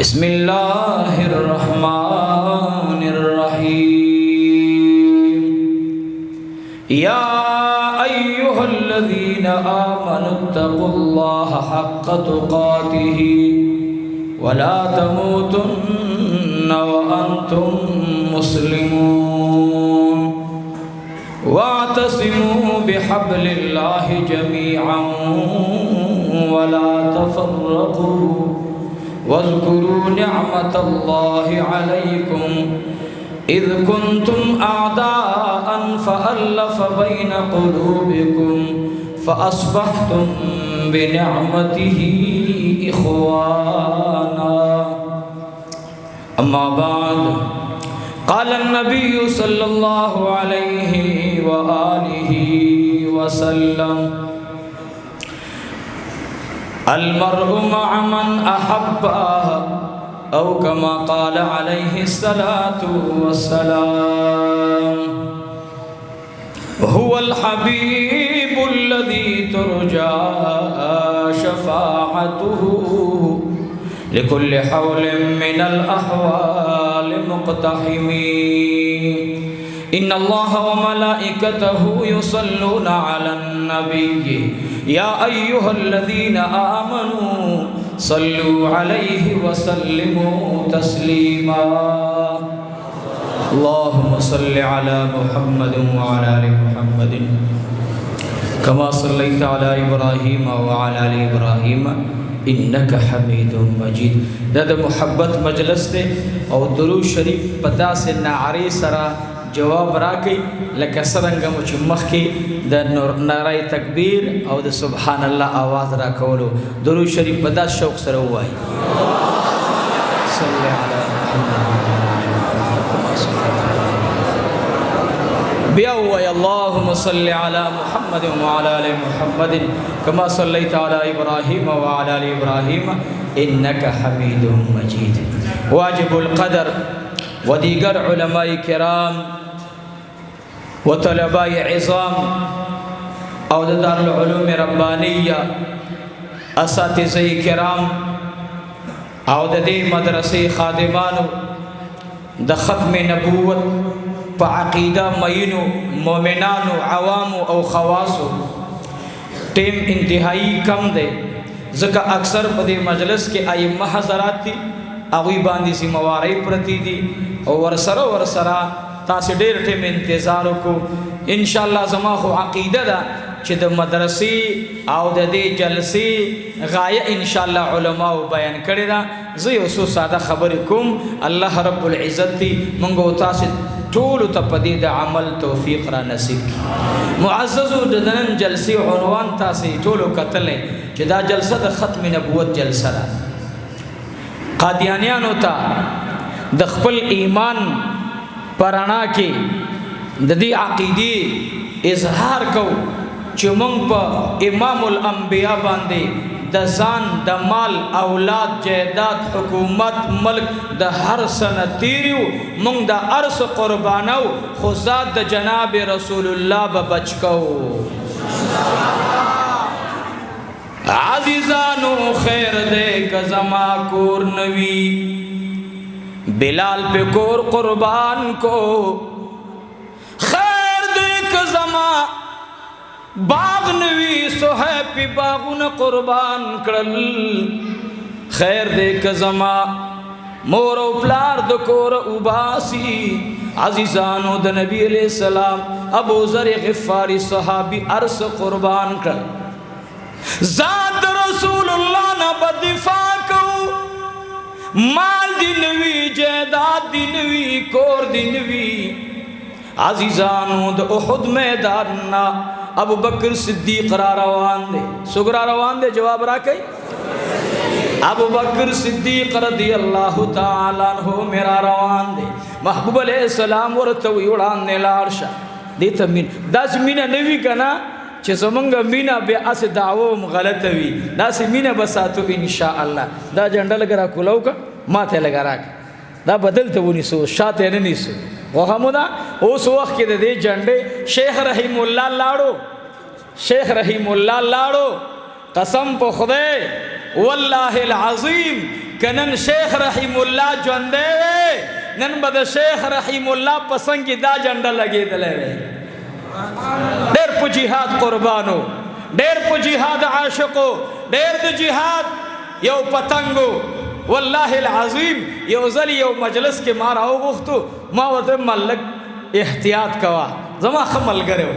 بسم الله الرحمن الرحيم يا أيها الذين آمنوا اتقوا الله حق تقاته ولا تموتن وأنتم مسلمون واعتصموا بحبل الله جميعا ولا تفرقوا واذكروا نعمة الله عليكم إذ كنتم أعداء فألف بين قلوبكم فأصبحتم بنعمته إخوانا أما بعد قال النبي صلى الله عليه وآله وسلم المرء مع من أحب أو كما قال عليه الصلاة والسلام هو الحبيب الذي ترجى شفاعته لكل حول من الأحوال مقتحمين إن الله وملائكته يصلون على النبي يا أيها الذين آمنوا صلوا عليه وسلموا تسليما اللهم صل على محمد وعلى آل محمد كما صليت على إبراهيم وعلى آل إبراهيم إنك حميد مجيد دا محبت مجلس دے اور درود شریف پدا سے نعری سرا جواب راکی لکه سرنگا مچ مخی د نعره تکبیر او د سبحان الله آواز را کولو درود شریف پدا شوق سره وای صلی علی بیا وای اللهم صل علی محمد وعلى ال محمد كما صليت على ابراهيم وعلى ال ابراهيم انك حميد مجيد واجب القدر وديگر علماء کرام وطلباء عظام او دار العلوم ربانیہ اساتذہ کرام او دے مدرسے خادمانو د ختم نبوت پا عقیدہ مینو مومنانو عوامو او خواصو ٹیم انتہائی کم دے ذکا اکثر پدے مجلس کے ائمہ حضرات تھی اغوی باندی سی موارائی پرتی دی او ورسرا تاسی ډیر ټیم انتظار کو انشاءاللہ زما خو عقیده ده چې د مدرسې او د دې جلسې غایه انشاءاللہ علماء بیان کړی دا زه یو څو ساده خبرې کوم الله رب العزت دی موږ تاسو ټول ته په دې د عمل توفیق را نصیب کړي معززو د نن جلسې عنوان تاسو ټول کتلې چې دا جلسه د ختم نبوت جلسه ده قادیانیانو ته د خپل ایمان پرانا کې د دې عقیدې اظهار کو چې موږ په امام الانبیاء باندې د ځان د مال اولاد جائیداد حکومت ملک د هر سنه تیریو موږ د ارس قربانو خو ذات د جناب رسول الله به بچ کو عزیزانو خیر دے که زما کور نوی بلال پہ کور قربان کو خیر دے که زما باغ نوی سوہیب پی باغون قربان کرل خیر دے که زما مور و پلار د کور اوباسی عزیزانو د نبی علیہ السلام ابو ذر غفاری صحابی عرص قربان کرل ذات رسول اللہ نا بدفاع کو مال دنوی جائیداد دنوی کور دنوی عزیزانو د احد میدان نا ابو بکر صدیق را روان دے سگرا روان دے جواب را کئی ابو بکر صدیق رضی اللہ تعالیٰ عنہ میرا روان دے محبوب علیہ السلام ورطوی اڑان نے لارشا دیتا مین داس مینہ نوی کنا چې زمونږ مینا بیا اس دعوم غلط وی دا سه مینا بساتو ان شاء الله دا جنډه لګرا کولو کا ماته لګرا دا بدل ته ونی سو شاته نه نیسو وهمدا اوس وخت کې د دې جنډه شیخ رحیم الله لاړو شیخ رحیم الله لاړو قسم په خدای والله العظیم کنن شیخ رحیم الله ژوندی وی نن به د شیخ رحیم الله په څنګ کې دا جنډه لګېدلی وی ډېر په جهاد قربانو ډېر په جهاد عاشقو ډېر د جهاد یو پتنګو والله العظیم یو ځل یو مجلس کې ما راوغوښتو ما ورته ملک احتیاط کوا زما ښه ملګری و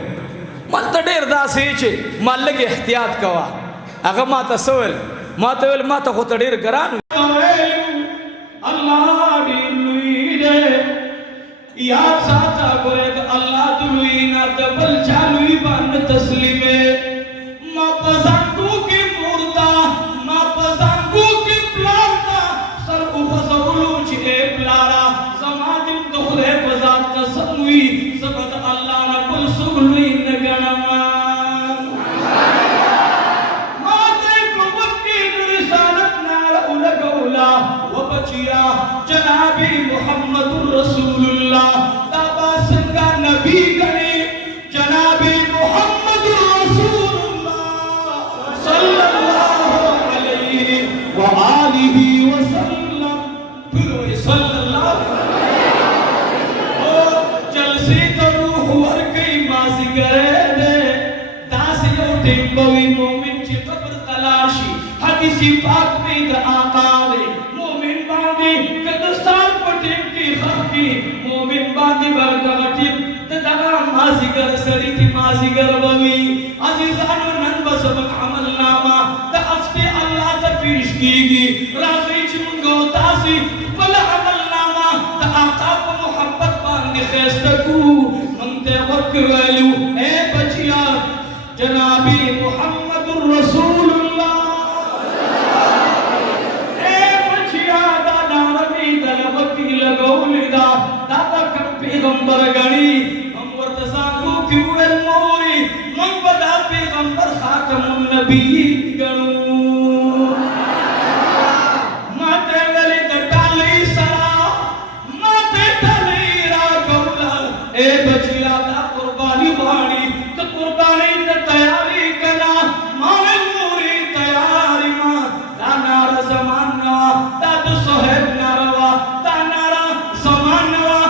ما ته ډېر داسې چې ملک احتیاط کوا هغه ما ته څه ویل ما ته ویل ما ته خو ته ډېر ګران الله ډېر لوی دی یاد ساته ګورې د الله د لوی نه د بل چا لوی باندې تسلیمې ما په زانګو کې مورتا ما په زانګو کې پلارتا سر وخزولو چې اے پلارا زما دې د خدای په ذات قسم وي زما د الله نه بل څوک لوی نه ګڼم جنابی محمد رسول اللہ تابا سنگا نبی گنے جنابی محمد رسول اللہ صلی اللہ علیہ وآلہ وسلم پھر صلی اللہ جلسی تو روح ورکی مازی گرے دے داسی یو ٹیمبوی مومن چی قبر تلاشی حدیثی پاک میں دا آقا دے کدستان پټیم کې خخ کې مومن باندې ورته غټیم ته دا مازیګر سړی کې مازیګر بوي عزیزانو نن به سبق عمل نامه د افته الله ته پیش کیږي راځي چې موږ تاسو بل عمل نامه د آقا په محبت باندې خسته کو موږ ته ورکوالو اے بچیا جنابی محمد رسول الله پیغمبر گڑی ہم ورتساکو کیوں الموری من بدا پیغمبر خاتم النبی گڑو ماتے ولی دٹالی سرا ماتے تلی را گولا اے بچیا دا قربانی بانی تو قربانی دا تیاری کنا مانے موری تیاری ماں دا نار زمان نوا دا دو صحب ناروا دا نارا زمان نوا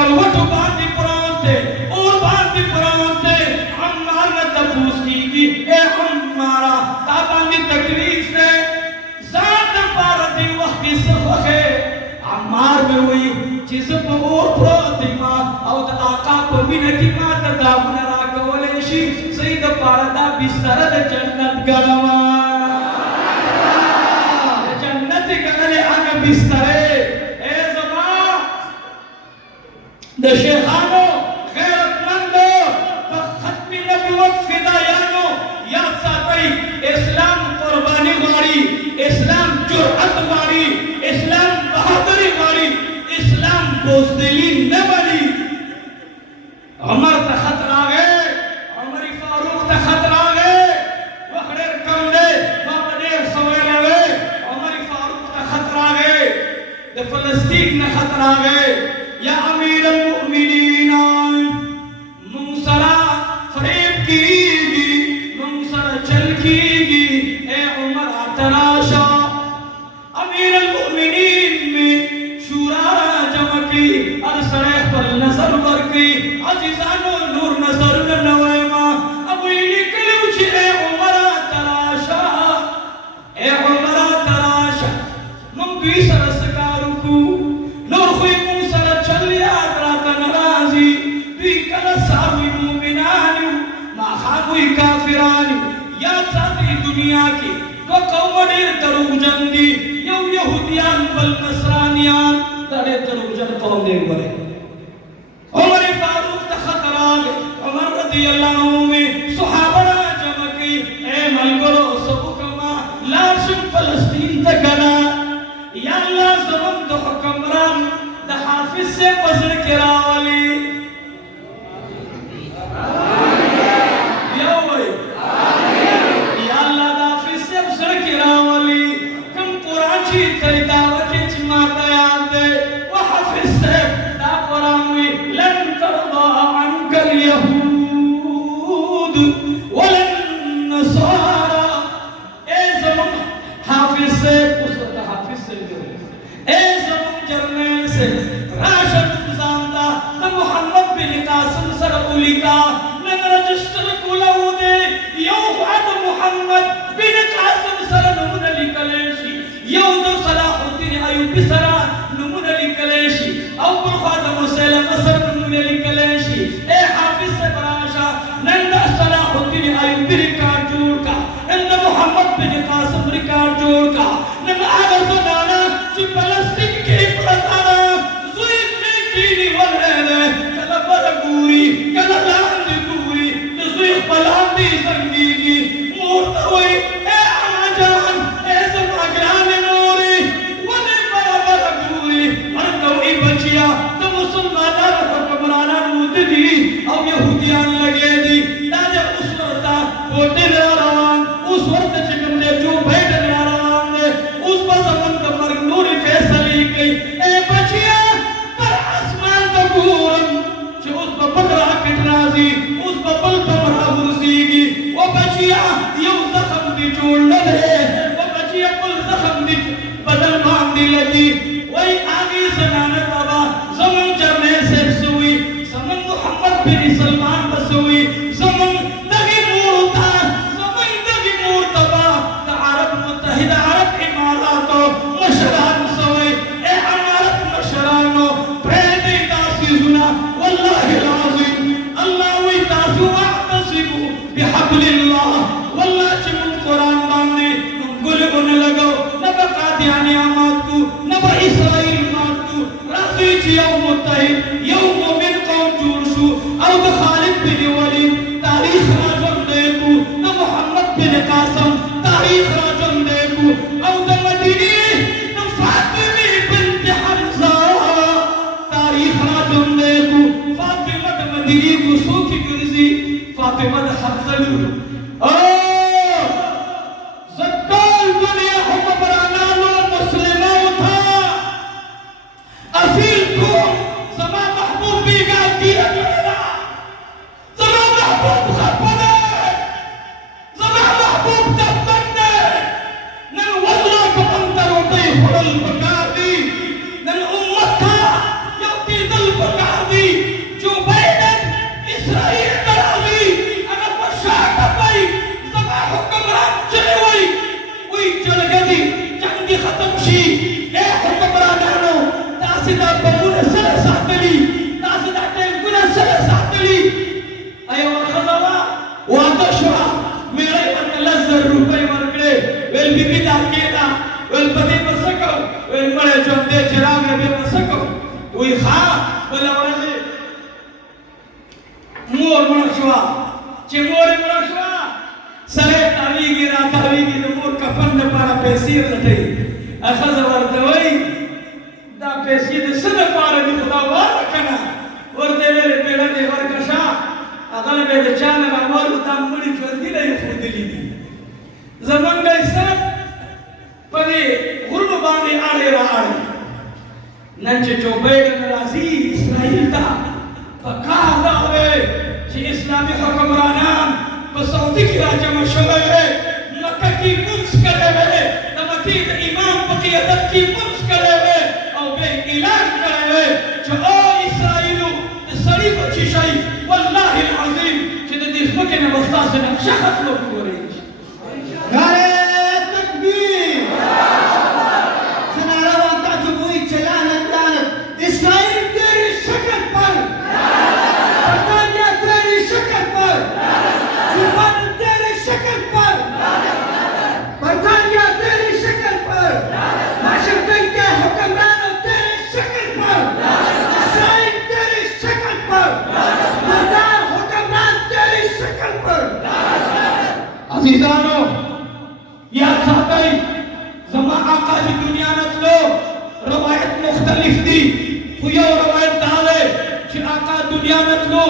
کروٹو باندی پرانتے اور باندی پرانتے عمار نے تپوس کی اے عمارا تا باندی تکلیف دے ذات پاردی وقتی سفخے عمار میں ہوئی چیز پا اور پراتی ماں او دا آقا پا بینتی ماں تا داون راکولیشی سید پاردا بستر دا جنت گرما جنت گرلے آگا بسترے د شیخانو غیرتمندو په ختم نبوت فدایانو یاد ساتئ اسلام قربانی غواړي اسلام جرأت غواړي اسلام بہادری غواړي اسلام بزدلی نه غواړي عمر ته خط راغی عمر فاروق ته خط راغی وخت ډېر کم دی ما به ډېر څه ویلی وی عمر فاروق ته خط راغی د فلسطین نه خط راغی یا امیر المؤمنین منصرہ فریب کیگی منصرہ چل کیگی اے عمر آتراشا امیر المؤمنین میں شورا جمع کی ارسڑے پر نظر ورکی عزیزانو نور نظر نویما ابو نکلیو چی اے عمر آتراشا اے عمر آتراشا منگوی سرسکارو کو نور خوی کافرانی یا ساتھی دنیا کی دو قوم دیر دروغ جن دی یو یہودیان بل نصرانیان دارے دروغ جن قوم دیر برے عمر فاروق تخطر آگے عمر رضی اللہ عنہ میں صحابہ جمع کی اے ملگرو سبکما لاشم فلسطین تکنا یا اللہ زمان دو حکمران دا حافظ سے پزر کراوالی ولا النصارى. اے زمان حافظ سے اس حافظ سے اے زمان جرنیل سے راشد زاندا محمد بن قاسم سر اولیکا نن رجسٹر کولو دے یو فاد محمد بن قاسم سر نمون لکلیشی یو دو صلاح الدین ایوبی سر نمون لکلیشی او برخواد مسلم سر نمون لکلیشی. اے حافظ سے براشا نن صلاح الدین ایوبی ریکارڈ جوڑ کا نن محمد بن قاسم ریکارڈ جوڑ کا نن آغا زنانا چی پلسٹک کی پلتانا زوید نیکینی والہنے کلا برگوری کلا لاند گوری زوید پلاندی زنگیگی مورتوئی اے آجان اے زماگران نوری ولی برگوری مرکوئی بچیا تو مسلمانان حکمرانان مددی او یہودیان لگے دی تاجہ اس وقتا بوٹے دے روان اس وقت چکم نے جو بیٹھ دے روان دے اس پر زمن کا مرگ نوری فیصلی گئی. اے بچیا پر آسمان کا گورم چھے اس پر پکڑا کٹ رازی اس پر پل پمرا برزیگی وہ بچیا یو زخم دی جوڑ لدے وہ بچیا پل زخم دی بدل باندی لگی وہی آگی زنانہ بابا زمن جرنے سے سوئی زمن محمد بن سلمان بسوئی زمن دغی مورتا زمن دغی مورتبا دا عرب متحد عرب اماراتو مشران سوئی اے امارت مشرانو پریدی تاسیزنا واللہ العظیم اللہ وی تاسو اعتصبو بحبل اللہ واللہ چمن قرآن باندی گلے گنے لگو نبا قادیانی آمات کو نبا اسرائیل مات کو رازی چی یوم متحد یوم مومن قوم جورشو او دا خالد بن ولید تاریخ راجم دیکو نا محمد بن قاسم تاریخ راجم دیکو او دا مدینی نا فاطمی بنت حمزہ تاریخ راجم دیکو فاطمہ دا مدینی کو سوکی گرزی فاطمہ دا حمزہ لور زکال دنیا حکمرانانو مسلموں تھا اصیل کو زمان محبوب بیگا دیا کرنا زمان محبوب خرپنے زمان محبوب دفتنے نن واللہ کو انتر ہوتے حرل بکار دی نن امت تھا یوتی دل بکار دی جو بیدن اسرائیل کرازی اگر پرشاک اپائی زمان حکمران چلے ہوئی وہی چل گئی جنگی ختم شی. اے حکمرانانو تاسی دا بمون سر ساتلی تاسی دا ٹینکون سر ساتلی اے ورخضوا واتشوا میرے من لزر روپے مرکڑے ویل بی بی دا کینا ویل پتی مسکو ویل مڑے جمدے چراغ بے مسکو وی خواہ ویل ورخی مور منشوا چی مور منشوا سرے تاویگی را تاویگی نمور کپن پارا پیسیر لٹھئی اخذ وردوئی دا پیسی دے صد پارا دی خدا وارا کنا وردے میرے پیڑا دے ورکشا اغل بے دے چانا راوالو دا مڑی جوندی لئی خود لی دی زمان گئی سب پدے غرب باندے آڑے را آڑے ننچے جو بیٹن رازی اسرائیل تا فکار دا ہوئے چی اسلامی حکمرانان بسعودی کی راجہ مشہور ہے مکہ کی منس کرے ہوئے نمکید امام بقیدت کی منس کرے ہوئے او بے اعلان کرے ہوئے جو او اسرائیلو سڑی بچی شائی واللہ العظیم چیدے دیسمو کے نبستا سے نقشہ ختم کو رہی نعرہ تکبیر سنارہ وانتا سبوئی چلانت لانت اسرائیل تیری شکل پر برطانیہ تیری شکل پر جرمان تیری شکل پر برطانیہ تیری شکل پر واشنگٹن کے حکمرانوں تیری شکل پر اسرائیل تیری شکل پر مردار حکمران تیری شکل پر. عزیزانو یاد ساتھائی زمان آقا جی دنیا نتلو روایت مختلف دی خویا روایت دالے چھ آقا دنیا نتلو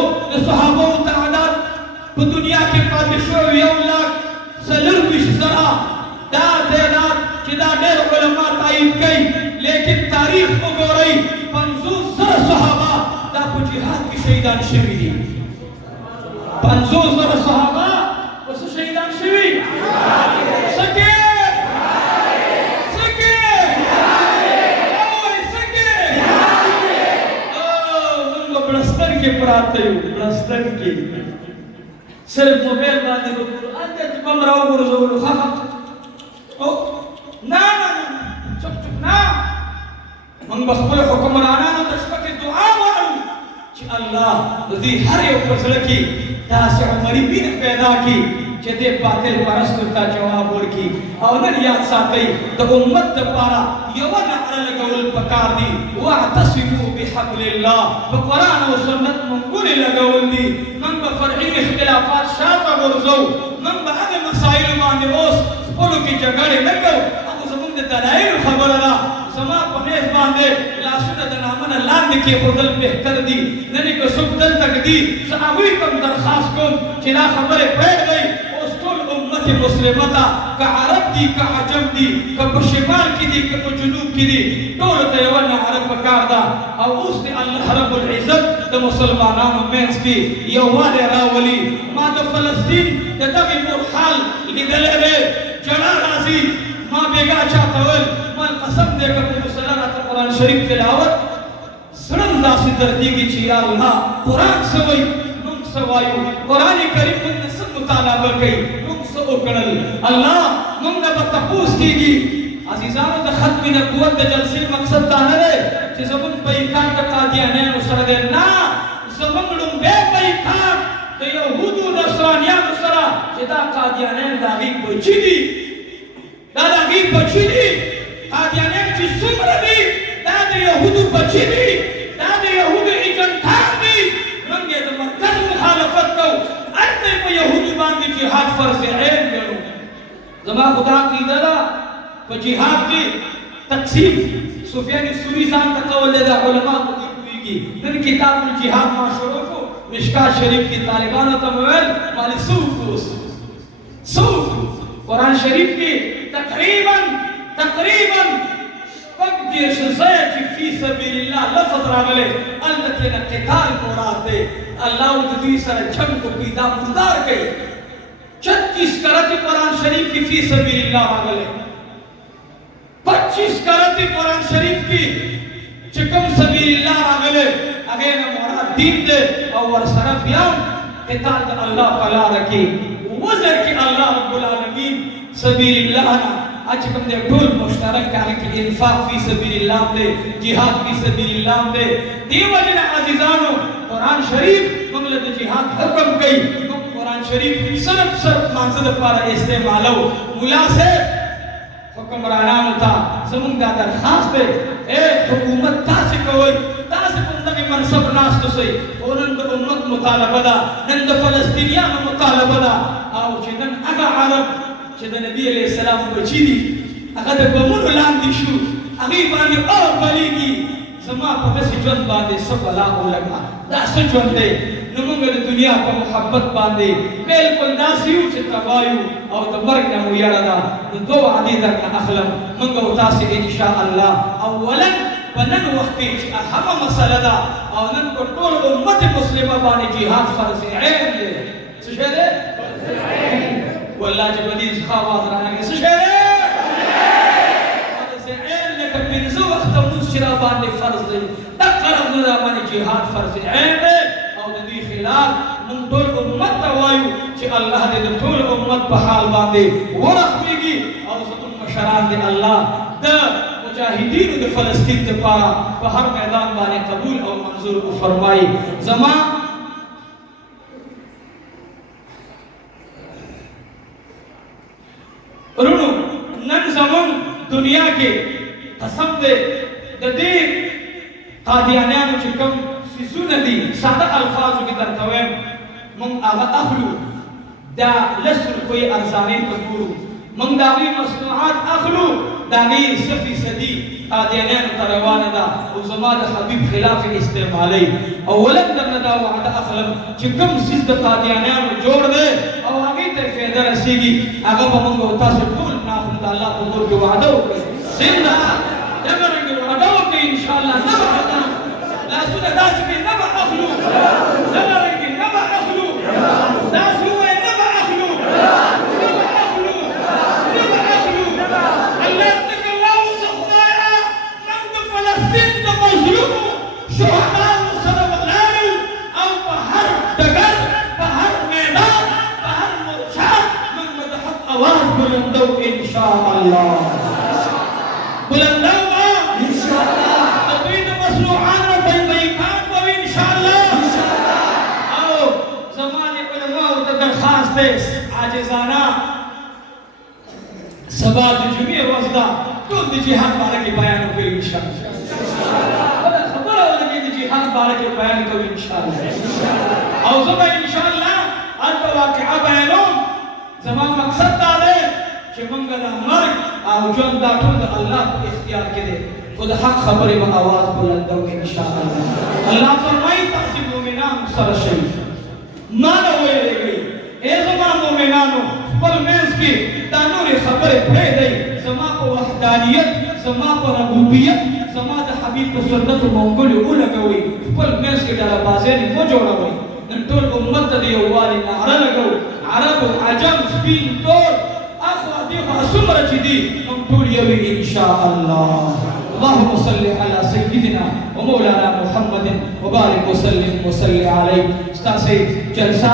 صحابہ و تعداد کو دنیا کے پادشو یولاک سلر بشزرہ دا دیداد چھ دا دیر علماء تائید کئی لیکن تاریخ کو گو رہی 50 صحابہ دا کو جہاد کی شہیدان شہیدی 50,000 صحابه اوس شهیدان شوي سکه بلستر کې پراته یو بلستر کې صرف موبایل باندې قرآن ته کوم راو ورزولو ها او نه چپ نه موږ خپل حکمرانانو ته شپه کې دعا وایو چې الله د دې هر یو په زړه کې داسې عمري مینه پیدا کړي چې دې باطل پرستو ته جواب ورکړي او نن یاد ساتئ د امت دپاره یوه نعره لګول پکار دي واعتصموا بحبل الله په قرآن او سنت منګولې لګول دي موږ به فرعي اختلافات شاته غورځو موږ به هغه مسایلو باندې اوس خپلو کې جګړې نه کوو هغه زموږ د دلایلو خبره ده زما په نیز باندې لاسونه د نامنه لاندې کېښودل بهتر دي نن یې که څوک دلته ږدي زه هغوی ته درخواست کوم چې دا خبرې پرېږدئ امت مسلمه ته که عرب دي که عجم دي که په شمال کې دي که په جنوب کې دي ټولو ته یوه نعره پکار ده او اوس د الله رب العزت د مسلمانانو منځ کې یووالی راولي ما د فلسطین د دغې مور حال لیدلی دی جړا راځي ما بېګا چاته ویل ما قسم دی که په مسله راته قرآن شریف تلاوت زړه م داسې دردېږي چې یا الله قرآن څه وایي موږ څه وایو قرآن کریم موږ نه څه مطالبه کوي وکړل الله موږ نه به تپوس کېږي عزیزانو د ختم نبوت د جلسې مقصد دا نه دی چې زموږ بایکاټ د قادیانیانو سره دی نه زموږ لومبی بایکاټ د یهودو نصرانیانو سره چې دا قادیانیان د هغې بچي دي دا د هغې بچي دي قادیانیان چې څومره دي دا د یهودو بچي دي دا د یهودو ایجنټان دي موږ یې د مرکز مخالفت کوو هلته په یهودو باندې جهاد فرض عین ګڼو زما خدا عقیده ده په جهاد کې تقسیم سفیان ثوری ځان ته کولی ده علما په دې پوهېږي نن کتاب الجهاد ما شروع کړو مشکات شریف کې طالبانو ته مې ویل مالې څه وکړو قرآن شریف کې تقریبا شپږ دېرش ځایه چې فی سبیل الله لفظ راغلی هلته ترېنه قتال مراد دی الله د دوی سره جنګ وکړي دا مردار کوي 36 کرتی قرآن شریف کی فی سبیل اللہ راغلے 25 کرتی قرآن شریف کی چکم سبیل اللہ راغلے اگر مراد دین دے اور ورسرہ بیان قتال دا اللہ پلا رکھی وزر کی اللہ رب العالمین سبیل اللہ نا آج کم دے ٹول مشترک کہنے کی انفاق فی سبیل اللہ دے جہاد فی سبیل اللہ دے دیو جن عزیزانو قرآن شریف مغلد جہاد حکم کئی قرآن شریف صرف مقصد پارا استعمالو مولا سے حکمرانانو تا زمون دا درخواست ہے اے حکومت تاسے کوئی تاسے پندگی منصب ناستو سے اونن دا امت مطالبہ دا نن دا فلسطینیان مطالبہ دا آو چی نن اگا عرب چی دا نبی علیہ السلام بچی دی اگا دا بمونو لاندی شو اگی بانی او بلی کی زما پا دسی جون باندے سب علاقو لگا دا سجون دے نمونگ دا دنیا پا محبت باندے بالکل ناسیو چی تبایو او دا مرگ نمو یاردا دو عدی درنا اخلم منگا اتاسی انشاءاللہ اولا ونن وقتی چی احم مسئلہ دا او نن کو طول امت مسلمہ بانے جہاد فرض عین دے سشے دے؟ واللہ جب حدیث خواہد رہنے گے سشے دے؟ فرض عین لکن بنزو وقت منشرہ بانے فرض دے تقرب ندا بانے جہاد فرض عین دے او دی خلاف من طول امت توایو چی اللہ دے طول امت بحال باندے ورحمیگی او زمون مشران دے اللہ دا مجاہدین دے فلسطین دے پارا بہر میدان بانے قبول او منظور کو فرمائی زمان رونو نن زمان دنیا کے قسم دے دے قادیانیانو چکم سیزون دی سادہ الفاظو کی ترتویم من آغا اخلو دا لسر کوئی ارزانی تکورو من داغی مصنوعات اخلو داغی صفی صدی قادیانیان تروان دا او زمان حبیب خلاف استعمالی اولا درنا دا وعدا اخلم چکم سیز دا قادیانیان جوڑ دے او آگی تے فیدہ رسیگی آگا با منگو تاسو کول ناخن دا اللہ قبول کے وعدہ ہوگی زندہ جبرنگی وعدہ ہوگی انشاءاللہ نبعدہ لا سنة داسمي نبع أخلو نبع أخلو بلندو ان شاء الله بلندو ان شاء الله تبید مصنوعان و بیکان و ان شاء الله او زمان علماء و درخواست عاجزانہ سبا د جمعې ورځ ده ټول د جهاد باره کې بیان وکړو ان شاء الله خبره ولګي د جهاد باره کې بیان کوو ان شاء الله او زه به ان شاء الله هلته واقعه بیانوم زما مقصد دا دی چې موږ د مرګ او ژوند دا ټول د الله په اختیار کې دی خو د حق خبرې به اواز بلندوو ان شاء الله الله فرمایي تاسې مؤمنانو سره شئ ما نه ویلېږئ ای زما مؤمنانو خپل منځ کې دا نورې خبرې پرېږدئ زما په وحدانیت زما په ربوبیت زما د حبیب په سنتو منګولې ولګوئ خپل منځ کې ډلهبازیانې مه جوړوئ نن ټول امت ته د یووالي نعره لګوو عرب عجم سپین تور اخوا دېخوا څومره چې دي موږ ټول یو ان شاء الله اللهم صل على سيدنا ومولانا محمد وبارك وسلم وصل عليه ستاسې جلسه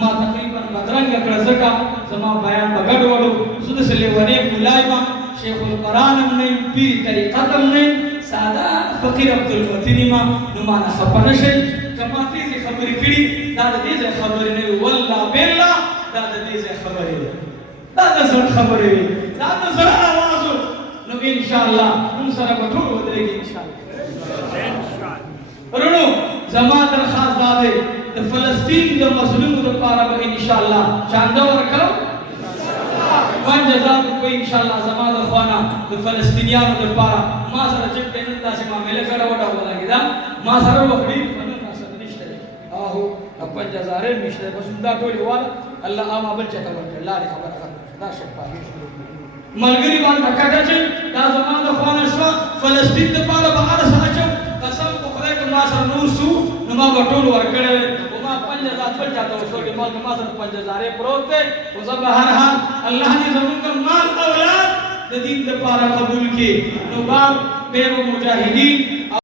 ما تقریبا بدرنګه کړه ځکه زما بیان به ګډوډ و زه داسې لیونی مولای یم شیخ القرآن هم نه یم پیري طریقت هم نه یم ساده فقیر عبدالمتین یم نو مانه خفه نه شئ که ما تېزې خبرې کړي دا د دې ځای خبرې نه وي والله بالله دا د دې ځای خبرې وي دا د زړه خبرې وي دا د زړه اواز و نو انشاءالله موږ سره به ټول ودرېږي انشاءالله ورونو زما درخواست دا دی د فلسطین د مظلومو دپاره به انشاءالله چانده ورکړو 5000 روپۍ انشاءالله زما د خوا نه د فلسطینیانو دپاره ما سره چې نن داسې معامله ګډوډه ولګېده ما سره وخت ډېر نن راسره نشته دی اهو 5000 یې نشته بس همدا ټول یې واله الله عامه بل چاته ورکړي لارې خبره ختمه دا شک پاتې ملګري باندې دکه اچوي دا زما د خوا نه شوه فلسطین دپاره به هر څه اچوم قسم په خدای که ما سره نور شو نو ما به ټول ورکړی وی خو ما 5000 بل چاته ورکړي ما سره 5000 یې پروت دی خو زه به هر حال الله دې زموږ مال اولاد د دین دپاره قبول کړي نو بار بیا به مجاهدین